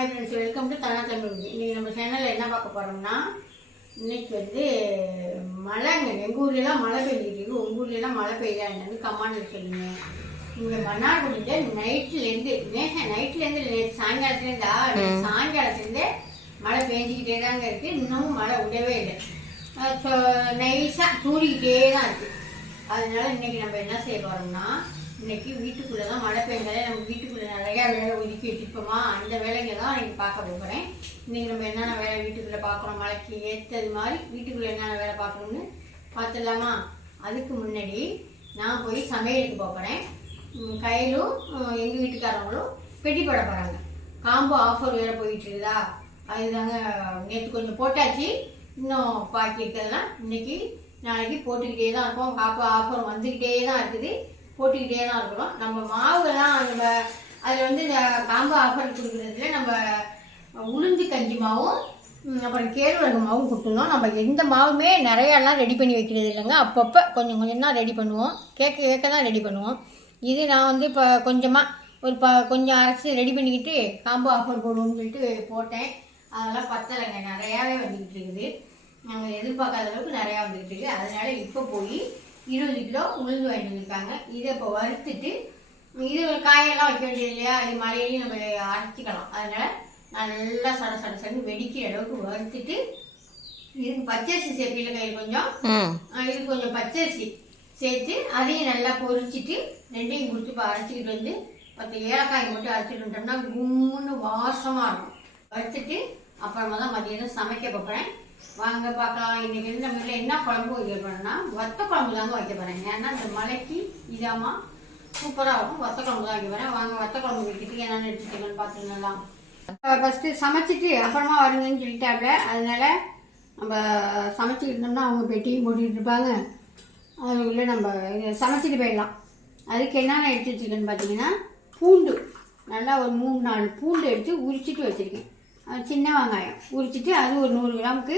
Hi friends, welcome to தனா தமிழ். இன்றைக்கி நம்ம சேனலில் என்ன பார்க்க போகிறோம்னா, இன்றைக்கி வந்து மழைங்க. எங்கள் ஊர்லலாம் மழை பெய்ஞ்சிருக்கு. உங்கள் ஊர்லலாம் மழை பெய்யா என்னன்னு கமெண்ட் சொல்லுங்க. இங்கே மன்னார்குடியில் நைட்லேருந்து நேற்று சாயங்காலத்துலேருந்தே மழை பெஞ்சிக்கிட்டே தாங்க இருக்குது. இன்னமும் மழை விடவே இல்லை. நைஸாக தூரிக்கிட்டே தான் இருக்குது. அதனால இன்றைக்கி நம்ம என்ன செய்ய போகிறோம்னா, இன்றைக்கி வீட்டுக்குள்ளே தான் மழை பெய்ஞ்சாலே நம்ம வீட்டுக்குள்ளே நிறையா வேலை ஒதுக்கி வச்சுருப்போமா, அந்த வேலைங்க தான் இன்றைக்கி பார்க்க போகிறேன். இன்றைக்கி நம்ம என்னென்ன வேலை வீட்டுக்குள்ளே பார்க்குறோம், மழைக்கு ஏற்றது மாதிரி வீட்டுக்குள்ளே என்னென்ன வேலை பார்க்கணுன்னு பார்த்துடலாமா? அதுக்கு முன்னாடி நான் போய் சமையலுக்கு போகிறேன். கையிலும் எங்கள் வீட்டுக்காரங்களும் பெட்டி போட போகிறாங்க. காம்போ ஆஃபர் வேறு போயிட்டு இருக்குதா, அதுதாங்க. நேற்று கொஞ்சம் போட்டாச்சு, இன்னும் பாக்கி இருக்கிறதுலாம் இன்றைக்கி நாளைக்கு போட்டுக்கிட்டே தான் இருக்கோம். காம்போ ஆஃபர் வந்துக்கிட்டே தான் இருக்குது, போட்டுக்கிட்டே தான் இருக்கிறோம். நம்ம மாவுலாம் நம்ம அதில் வந்து இந்த காம்போ ஆஃபர் கொடுக்குறதுல நம்ம உளுந்து கஞ்சி மாவும் அப்புறம் கேழ்வரகு மாவும் கொடுத்துருந்தோம். நம்ம எந்த மாவுமே நிறையாலாம் ரெடி பண்ணி வைக்கிறது இல்லைங்க. அப்பப்போ கொஞ்சம் கொஞ்சம் தான் ரெடி பண்ணுவோம், கேட்க தான் ரெடி பண்ணுவோம். இது நான் வந்து இப்போ கொஞ்சமாக கொஞ்சம் அரைச்சி ரெடி பண்ணிக்கிட்டு காம்போ ஆஃபர் போடுவோம்னு சொல்லிட்டு போட்டேன். அதெல்லாம் பத்தலைங்க, நிறையாவே வந்துக்கிட்டு இருக்குது. நாங்கள் எதிர்பார்க்காத அளவுக்கு நிறையா வந்துக்கிட்டு இருக்குது. அதனால் இப்போ போய் 20 கிலோ உளுந்து வாங்கிட்டு வந்துருக்காங்க. இதை இப்போ வறுத்துட்டு, இது காயெல்லாம் வைக்க வேண்டியது இல்லையா, இது மழையிலையும் நம்ம அரைச்சிக்கலாம். அதனால் நல்லா சடசடன்னு வெடிக்கிற அளவுக்கு வறுத்துட்டு, இதுக்கு பச்சரிசி சேர்ப்பில கையில் கொஞ்சம், இதுக்கு கொஞ்சம் பச்சரிசி சேர்த்து அதையும் நல்லா பொரிச்சிட்டு ரெண்டையும் கொடுத்து இப்போ அரைச்சிக்கிட்டு வந்து 10 ஏலக்காய் மட்டும் அரைச்சிட்டு வந்துட்டோம்னா கும்முன்னு வாசமாக இருக்கும். வறுத்துட்டு அப்புறமா தான் மதியம் சமைக்க போகிறேன். வாங்க பார்க்கலாம். இன்றைக்கி வந்து நம்ம வீட்டில் என்ன குழம்பு வைக்க போகிறோன்னா, வத்த குழம்பு தாங்க வைக்க போகிறேன். ஏன்னா இந்த மலைக்கு இதாமா சூப்பராக இருக்கும். வத்த குழம்பு தான் வைக்க போகிறேன். வாங்க வத்த குழம்பு வைக்கிறதுக்கு என்னென்னு எடுத்துக்கலாம்னு பார்த்துக்கலாம். ஃபஸ்ட்டு சமைச்சிட்டு அப்புறமா வருங்கன்னு சொல்லிட்டாங்க. அதனால நம்ம சமைச்சிக்கிட்டு இருந்தோம்னா அவங்க பெட்டியும் போட்டுக்கிட்டு இருப்பாங்க. அதுக்குள்ளே நம்ம சமைச்சிட்டு போயிடலாம். அதுக்கு என்னென்ன எடுத்து வச்சுருக்கேன்னு பார்த்தீங்கன்னா, பூண்டு நல்லா ஒரு 3-4 பூண்டு எடுத்து உரிச்சிட்டு வச்சுருக்கேன். சின்ன வெங்காயம் உரிச்சிட்டு அது ஒரு 100 கிராமுக்கு,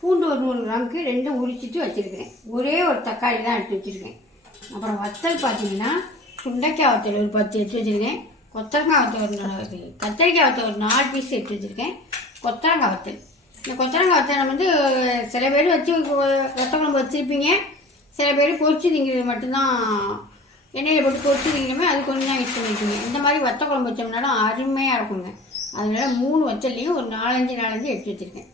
பூண்டு ஒரு 100 கிராமுக்கு ரெண்டும் உரிச்சிட்டு வச்சுருக்கிறேன். ஒரே ஒரு தக்காளி தான் எடுத்து வச்சுருக்கேன். அப்புறம் வத்தல் பார்த்தீங்கன்னா, சுண்டைக்காய் வத்தல் ஒரு 10 எடுத்து வச்சுருக்கேன். கொத்தரங்காய் வத்தல் கத்திரிக்காய் வத்தல் ஒரு 4 பீஸ் எடுத்து வச்சுருக்கேன். கொத்தரங்காய் வத்தல், இந்த கொத்தரங்காய் வத்தல் நம்ம வந்து சில பேர் வச்சு வத்த குழம்பு வச்சுருப்பீங்க, சில பேர் பொரிச்சு திங்கிறது மட்டும்தான் எண்ணெயில் போட்டு பொரிச்சு திங்கிறமே அது கொஞ்சம் தான் யூஸ் பண்ணியிருக்கீங்க. இந்த மாதிரி வத்த குழம்பு வச்சோம்னாலும் அருமையாக இருக்குங்க. அதனால் 3 வத்தல்லையும் ஒரு 4-5 எடுத்து வச்சுருக்கேன்.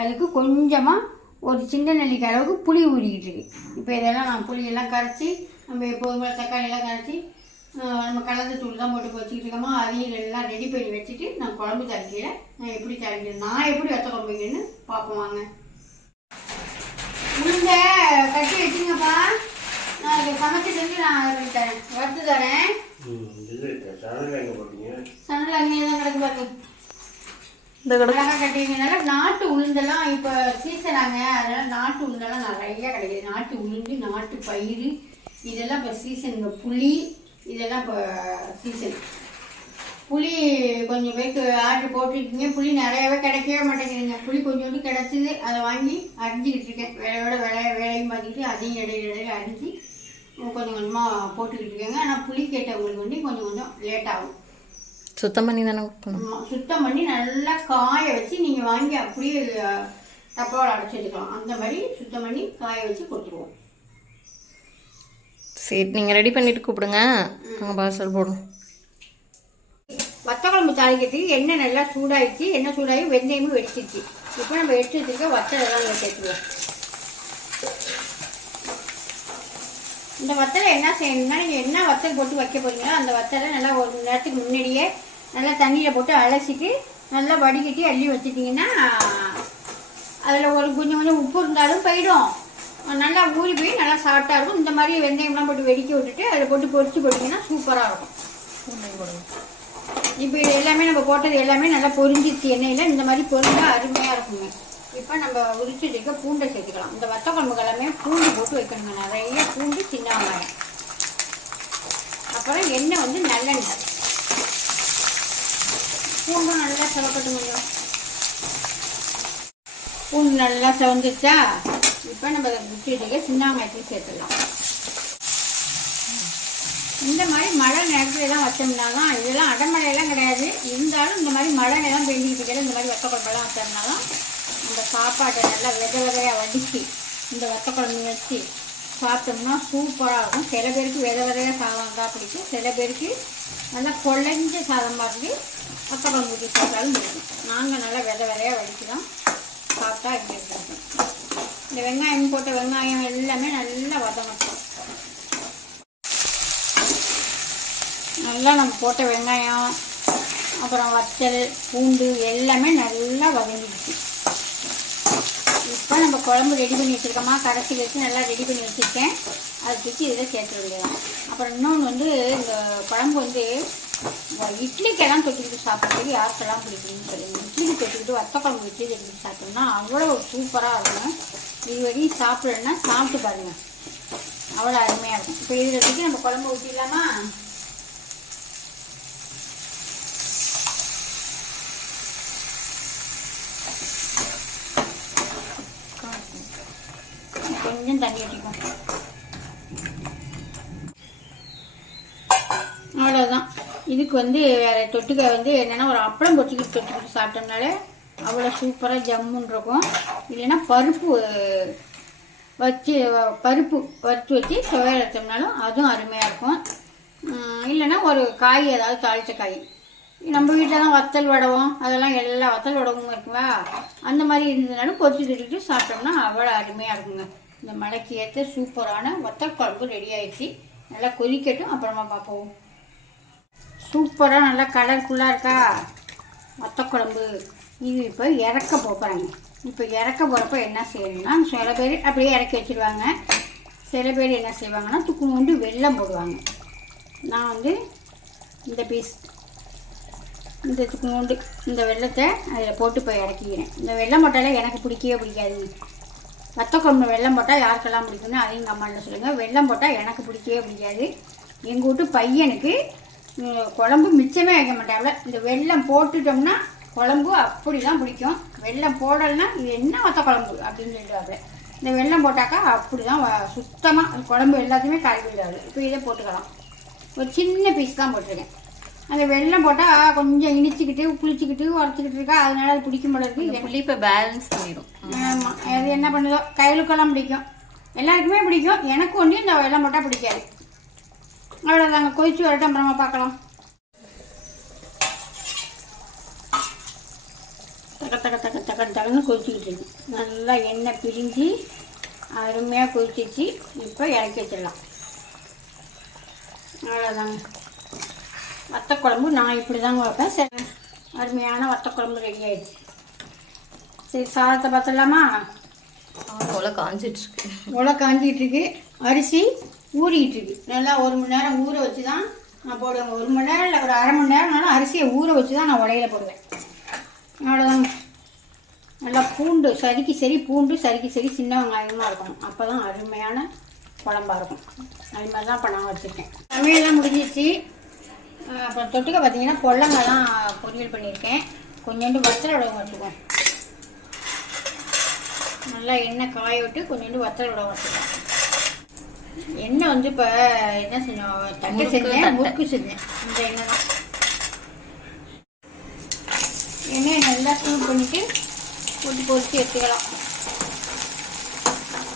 அதுக்கு கொஞ்சமாக ஒரு சின்ன நெல்லிக்காய் அளவுக்கு புளி ஊறிக்கிட்டு இருக்கு. இப்போ இதெல்லாம் நான் புளியெல்லாம் கரைச்சி, நம்ம எப்போதுமே தக்காளியெல்லாம் கரைச்சி நம்ம கலந்து தூள் தான் போட்டு வச்சுக்கிட்டு இருக்கோமா, அதையும் எல்லாம் ரெடி பண்ணி வச்சுட்டு நான் குழம்பு தாளிக்கையில் நான் எப்படி தாளிக்கிறேன், நான் எப்படி வத்த குழம்பு வைக்கிறேன்னு பார்ப்போம் வாங்க. உளுந்த கட்டி வச்சுங்கப்பா, நான் இதை சமைச்சிட்டு வந்து நான் அதை தரேன், வறுத்து தரேன். சன்னல் அங்கேதான் கிடக்கு பாருங்க. கட்டிங்கனால நாட்டு உளுந்தெல்லாம் இப்போ சீசனாங்க. அதனால நாட்டு உளுந்தெல்லாம் நிறைய கிடைக்குது. நாட்டு உளுந்து, நாட்டு பயிறு இதெல்லாம் இப்போ சீசனுங்க. புளி இதெல்லாம் இப்போ சீசன். புளி கொஞ்சம் பேருக்கு ஆர்டர் போட்டுருக்கீங்க. புளி நிறையாவே கிடைக்கவே மாட்டேங்குதுங்க. புளி கொஞ்சோண்டு கிடச்சிது, அதை வாங்கி அரிஞ்சிக்கிட்டு இருக்கேன். வேலையும் பார்த்துக்கிட்டு அதையும் இடையில அரிஞ்சு கொஞ்சம் கொஞ்சமாக போட்டுக்கிட்டு இருக்கேங்க. ஆனால் புளி கேட்டவங்களுக்கு வந்து கொஞ்சம் லேட் ஆகும். சுத்தம் பண்ணி தானே சுத்தம் பண்ணி நல்லா காய வச்சு நீங்கள் வாங்கி அப்படியே டப்பாவில் அடைச்சி வச்சுக்கலாம். அந்த மாதிரி சுத்தம் பண்ணி காய வச்சு கொடுத்துருவோம். சரி, நீங்கள் ரெடி பண்ணிட்டு கூப்பிடுங்க, நாங்கள் பார்சல் போடுவோம். வத்த குழம்பு தாளிக்கிறதுக்கு எண்ணெய் நல்லா சூடாகிடுச்சு. எண்ணெய் சூடாகி வெந்தயமும் வெடிச்சிருச்சு. இப்போ நம்ம எடுத்து வச்சுருக்க வத்தலெல்லாம் சேர்த்துருவோம். இந்த வத்தலை என்ன செய்யணும்னா, நீங்கள் என்ன வத்தல் போட்டு வைக்க போகிறீங்களோ அந்த வத்தலை நல்லா ஒரு மணி நேரத்துக்கு முன்னாடியே நல்லா தண்ணியில் போட்டு அலசிட்டு நல்லா வடிகட்டி அள்ளி வச்சுட்டிங்கன்னா, அதில் ஒரு கொஞ்சம் உப்பு இருந்தாலும் போயிடும். நல்லா ஊறி போய் நல்லா சாஃப்டாக இருக்கும். இந்த மாதிரி வெந்தயம்லாம் போட்டு வெடிக்க விட்டுட்டு அதில் போட்டு பொரிச்சு போட்டிங்கன்னா சூப்பராக இருக்கும். இப்போ இது எல்லாமே நம்ம போட்டது எல்லாமே நல்லா பொரிஞ்சிச்சு எண்ணெயில். இந்த மாதிரி பொரிஞ்சால் அருமையாக இருக்குங்க. இப்போ நம்ம உரிச்சிட்டு பூண்டை சேர்த்துக்கலாம். இந்த வத்த குழம்புக்கு எல்லாமே பூண்டு போட்டு வைக்கணுங்க. நிறைய பூண்டு, சின்ன வெங்காயம், அப்புறம் எண்ணெய் வந்து நல்லெண்ணெய். பூண்டும் நல்லா சிவக்கட்டும். கொஞ்சம் பூண்டு நல்லா சிவந்துச்சா, இப்போ நம்ம உரிச்சிட்டு சின்ன வெங்காயத்தையும் சேர்த்துடலாம். இந்த மாதிரி மழை நேரத்துலலாம் வச்சோம்னா தான், இதெல்லாம் அடமழையெல்லாம் கிடையாது, இருந்தாலும் இந்த மாதிரி மழை நேரம் பெஞ்சிக்கிட்டு இருக்கிற இந்த மாதிரி வத்த குழம்பெல்லாம் வச்சோம்னாலும் இந்த சாப்பாட்டை நல்லா விதையாக வடித்து இந்த வத்த குழம்பு வச்சு சாப்பிட்டோம்னா சூப்பராக இருக்கும். சில பேருக்கு விதையாக சாதம் தான் பிடிக்கும், சில பேருக்கு நல்லா குழஞ்ச சாதம் மாதிரி வத்த குழம்பு ஊற்றி சாப்பிட்டாலும் பிடிக்கும். நாங்கள் நல்லா விதையாக வடித்து தான் சாப்பிட்டா இப்படி இருக்கும். இந்த வெங்காயம் போட்ட வெங்காயம் எல்லாமே நல்லா வதங்கட்டும். நல்லா நம்ம போட்ட வெங்காயம் அப்புறம் வத்தல் பூண்டு எல்லாமே நல்லா வதங்கிடுச்சு. இப்போ நம்ம குழம்பு ரெடி பண்ணி வச்சுருக்கோமா, கடைசி வச்சு நல்லா ரெடி பண்ணி வச்சுருக்கேன். அதை தூக்கி இதில் சேர்த்து விடலாம். அப்புறம் இன்னொன்று வந்து இந்த குழம்பு வந்து இட்லிக்கெல்லாம் தொட்டுக்கிட்டு சாப்பிட்றதுக்கு யாருக்கெல்லாம் பிடிக்குன்னு சொல்லுங்கள். இட்லிக்கு தொட்டுக்கிட்டு வத்த குழம்பு வச்சு எடுத்து சாப்பிட்டோம்னா அவ்வளோ சூப்பராக இருக்கும். இது வரையும் சாப்பிட்றேன்னா சாப்பிட்டு பாருங்கள், அவ்வளோ அருமையாக இருக்கும். இப்போ இதில் தூக்கி நம்ம குழம்பு ஊற்றிடலாமா? கொஞ்சம் தண்ணி ஊற்றிக்கும். அவ்வளோதான். இதுக்கு வந்து வேறு தொட்டுக்க வந்து என்னென்னா ஒரு அப்பளம் பொறிச்சிக்கிட்டு தொட்டுக்கிட்டு சாப்பிட்டோம்னாலே அவ்வளோ சூப்பராக ஜம்முன்னு இருக்கும். இல்லைன்னா பருப்பு வச்சு வறுத்து வச்சு சுவையில் வச்சோம்னாலும் அதுவும் அருமையாக இருக்கும். இல்லைன்னா ஒரு காய் ஏதாவது தாளித்த காய், நம்ம வீட்டில் தான் வத்தல் வடவும் அதெல்லாம் எல்லா வத்தல் வடவும் இருக்குங்களா, அந்த மாதிரி இருந்ததுனாலும் பொரிச்சு திட்டு சாப்பிட்டோம்னா அவ்வளோ அருமையாக இருக்குங்க. இந்த மழைக்கு ஏற்ற சூப்பரான வத்தல் குழம்பு ரெடி ஆயிடுச்சு. நல்லா கொதிக்கட்டும், அப்புறமா பார்ப்போம். சூப்பராக நல்லா கலர்ஃபுல்லாக இருக்கா வத்தல் குழம்பு. இது இப்போ இறக்க போகிறாங்க. இப்போ இறக்க போகிறப்ப என்ன செய்யணும்னா, சில பேர் அப்படியே இறக்கி வச்சுருவாங்க, சில பேர் என்ன செய்வாங்கன்னா துக்குண்டு வெல்லம் போடுவாங்க. நான் வந்து இந்த பீஸ் இந்த துக்குண்டு இந்த வெல்லத்தை அதில் போட்டு போய் இறக்கிக்கிறேன். இந்த வெல்லம் போட்டாலே எனக்கு பிடிக்கவே பிடிக்காது. வத்த குழம்பு வெல்லம் போட்டால் யாருக்கெல்லாம் பிடிக்குன்னு அதையும் எங்கள் அம்மாட்ட சொல்லுங்கள். வெல்லம் போட்டால் எனக்கு பிடிக்கவே பிடிக்காது. எங்கள் வீட்டு பையனுக்கு குழம்பு மிச்சமே வைக்க மாட்டாங்க. இந்த வெல்லம் போட்டுட்டோம்னா குழம்பு அப்படி தான் பிடிக்கும். வெல்லம் போடலைன்னா இது என்ன வத்த குழம்பு அப்படின்னு சொல்லிடுவாங்க. இந்த வெல்லம் போட்டாக்கா அப்படி தான் சுத்தமாக குழம்பு எல்லாத்தையுமே கலக்கிடுவாங்க. இப்போ இதை போட்டுக்கலாம். ஒரு சின்ன பீஸ் தான் போட்டிருக்கேன். அந்த வெல்லம் போட்டால் கொஞ்சம் இனிச்சிக்கிட்டு புளிச்சிக்கிட்டு உரைச்சிக்கிட்டு இருக்கா, அதனால அது பிடிக்கும் போல இருக்குது. புளிப்பை பேலன்ஸ் பண்ணிடும். ஆமாம், அது என்ன பண்ணுதோ கையிலுக்கெல்லாம் பிடிக்கும், எல்லாருக்குமே பிடிக்கும். எனக்கு ஒன்று இந்த வெல்லம் போட்டால் பிடிக்காது. அவ்வளோதாங்க, கொதிச்சு வரட்டும், அப்புறமா பார்க்கலாம். தகன்னு கொதிச்சுக்கிட்டு இருக்கு. நல்லா எண்ணெய் பிரிஞ்சு அருமையாக கொதிச்சிச்சு. இப்போ இறக்கி வச்சிடலாம். அவ்வளோதாங்க, வத்த குழம்பு நான் இப்படி தாங்க வைப்பேன். சரி, அருமையான வத்த குழம்பு ரெடி ஆயிடுச்சு. சரி, சாதத்தை பார்த்துடலாமா? உலை காஞ்சிட்ருக்கு. உலை காஞ்சிக்கிட்டு இருக்கு. அரிசி ஊறிக்கிட்டு இருக்கு. நல்லா 1 மணி நேரம் ஊற வச்சு தான் நான் போடுவேன். 1 மணி நேரம் இல்லை, ஒரு அரை மணி நேரம்னாலும் அரிசியை ஊற வச்சு தான் நான் உலையில போடுவேன். அவ்வளோதாங்க. நல்லா பூண்டு சறுக்கி சரி சின்ன வெங்காயமாக இருக்கணும். அப்போ தான் அருமையான குழம்பாக இருக்கும். அது மாதிரி தான் இப்போ நான் வச்சுருக்கேன். சமையல்லாம் முடிஞ்சிச்சு. அப்புறம் தொட்டுக்க பார்த்தீங்கன்னா பொல்லங்கெல்லாம் பொரியல் பண்ணியிருக்கேன். கொஞ்சோண்டு வத்தல் உடம்பு வச்சுக்குவோம். நல்லா எண்ணெய் காய விட்டு கொஞ்சோண்டு வத்தல் உடம்பு வச்சுக்குவோம். எண்ணெய் வந்து இப்போ என்ன செஞ்சோம், தட்டை செஞ்சேன், முறுக்கு செஞ்சேன். இந்த எண்ணெய் தான். எண்ணெயை நல்லா சூடு பண்ணிவிட்டு போட்டு பொரிச்சு எடுத்துக்கலாம்.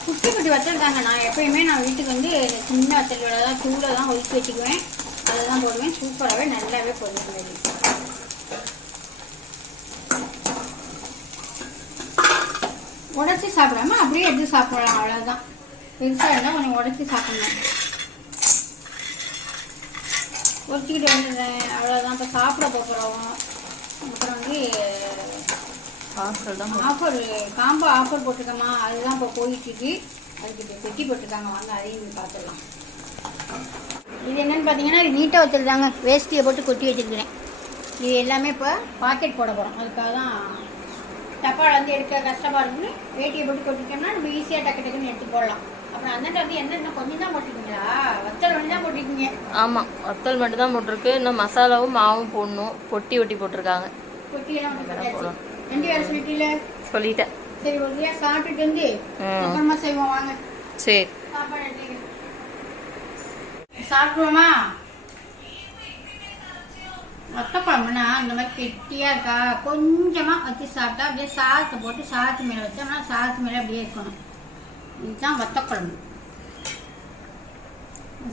குட்டி வத்தல் தாங்க. நான் எப்பயுமே நான் வீட்டுக்கு வந்து சின்ன வத்தலோட தான் சூடாக தான் ஒதுக்கி வச்சுக்குவேன். அதை தான் போடுவேன். சூப்பராகவே நல்லாவே பொரிச்சு உடச்சி சாப்பிடாம அப்படியே எடுத்து சாப்பிடலாம். அவ்வளோதான். பெருசாக இருந்தால் கொஞ்சம் உடச்சி சாப்பிடணும். பொரிச்சிக்கிட்டு வந்துடுறேன். அவ்வளோதான். இப்போ சாப்பிட போகிறோம். அப்புறம் வந்து ஆஃபர் காம்போ ஆஃபர் போட்டிருக்கோமா, அதுதான் இப்போ போயிட்டுருக்கு. அதுக்கு இப்போ பெட்டி போட்டிருக்காங்க. வாங்க அதையும் பார்த்துடலாம். இது என்னென்னு பார்த்தீங்கன்னா, இது நீட்டாக வச்சுருந்தாங்க. வேஸ்ட்டியை போட்டு கொட்டி வச்சுருக்கிறேன். இது எல்லாமே இப்போ பாக்கெட் போட போகிறோம். அதுக்காக தான் டப்பாவில் வந்து எடுக்க கஷ்டமாக இருக்குன்னு வேட்டியை போட்டு கொட்டிட்டோம்னா நம்ம ஈஸியாக டக்குன்னு எடுத்து போடலாம். அப்புறம் அந்த வந்து என்ன கொஞ்சம் தான் போட்டிருக்கீங்களா? வத்தல் மட்டும் தான் போட்டிருக்கீங்க? ஆமாம், வத்தல் மட்டும் தான் போட்டிருக்கு. இன்னும் மசாலாவும் மாவும் போடணும். பொட்டி ஒட்டி போட்டிருக்காங்க. பொட்டியெல்லாம் போடணும். 2 வேலை சொல்லிட்டேன். சரி, ஒரு வழியாக சாப்பிட்டுட்டு வந்து அப்புறமா செய்வோம். வாங்க. சரி, சாப்பாடு எடுத்துக்கிறேன். சாப்பிடுவோமா? வத்த குழம்புனா இந்த மாதிரி கெட்டியாக இருக்கா, கொஞ்சமாக வச்சு சாப்பிட்டா அப்படியே சாதத்தை போட்டு சாதத்து மேலே வச்சோம்னா சாதத்து மேலே அப்படியே இருக்கணும். இதுதான் வத்த குழம்பு.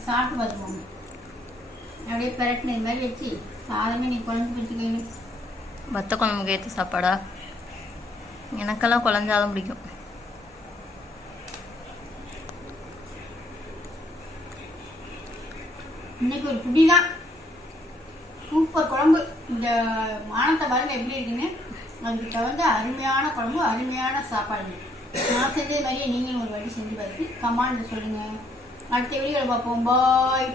சாப்பிட்டு பார்த்துக்கோங்க. அப்படியே பெரட்டின இது மாதிரி வச்சு சாதமே நீ குழம்பு வச்சுக்கோங்க. வத்த குழம்புக்கு ஏற்ற சாப்பாடா? எனக்கெல்லாம் குழஞ்சாதான் பிடிக்கும். இன்னைக்கு ஒரு குடி தான். சூப்பர் குழம்பு. இந்த மானத்தை பாருங்க எப்படி இருக்குன்னு. அதுக்கு தகுந்த அருமையான குழம்பு, அருமையான சாப்பாடு. நான் செஞ்சது மாதிரியே நீங்களும் ஒரு வாட்டி செஞ்சு பார்த்து கமெண்ட்ல சொல்லுங்கள். அடுத்த வீடியோவில் பார்ப்போம். பாய்.